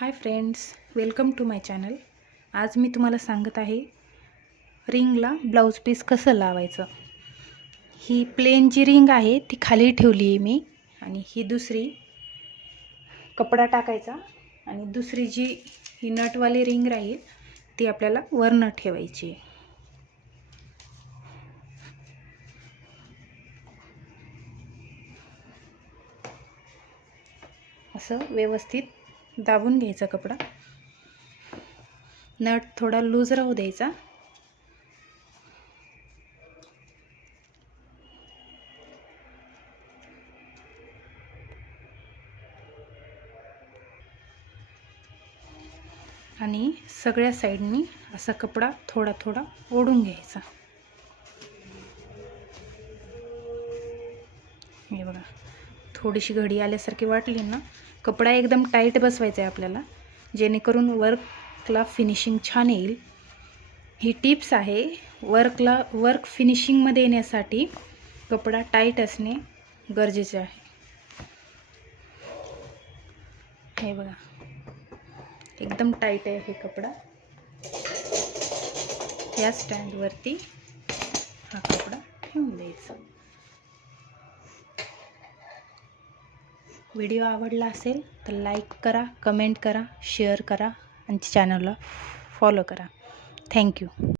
High friends, welcome to my channel. आज मी तुम्हाला सांगत आहे रिंगला ब्लाऊज पीस कसं लावायचं। ही प्लेन जी रिंग आहे ती खाली ठेवली आहे मी, आणि ही दुसरी कपडा टाकायचा, आणि दुसरी जी ही नटवाली रिंग राहील ती आपल्याला वरनं ठेवायची आहे। असं व्यवस्थित दाबून घ्यायचा कपडा, नट थोडा लूज राहू द्यायचा, आणि सगळ्या साईडनी असा कपडा थोडा थोडा ओढून घ्यायचा। हे बघा, थोडीशी घडी आल्यासारखी वाटली ना, कपडा एकदम टाईट बसवायचा आहे आपल्याला, जेणेकरून वर्कला फिनिशिंग छान येईल। ही टिप्स आहे, वर्क फिनिशिंगमध्ये येण्यासाठी कपडा टाईट असणे गरजेचे आहे। हे बघा, एकदम टाईट आहे हे कपडा। या स्टँडवरती हा कपडा ठेवून द्यायचा। व्हिडिओ आवडला असेल तर लाईक करा, कमेंट करा, शेअर करा आणि चॅनलला फॉलो करा। थँक्यू।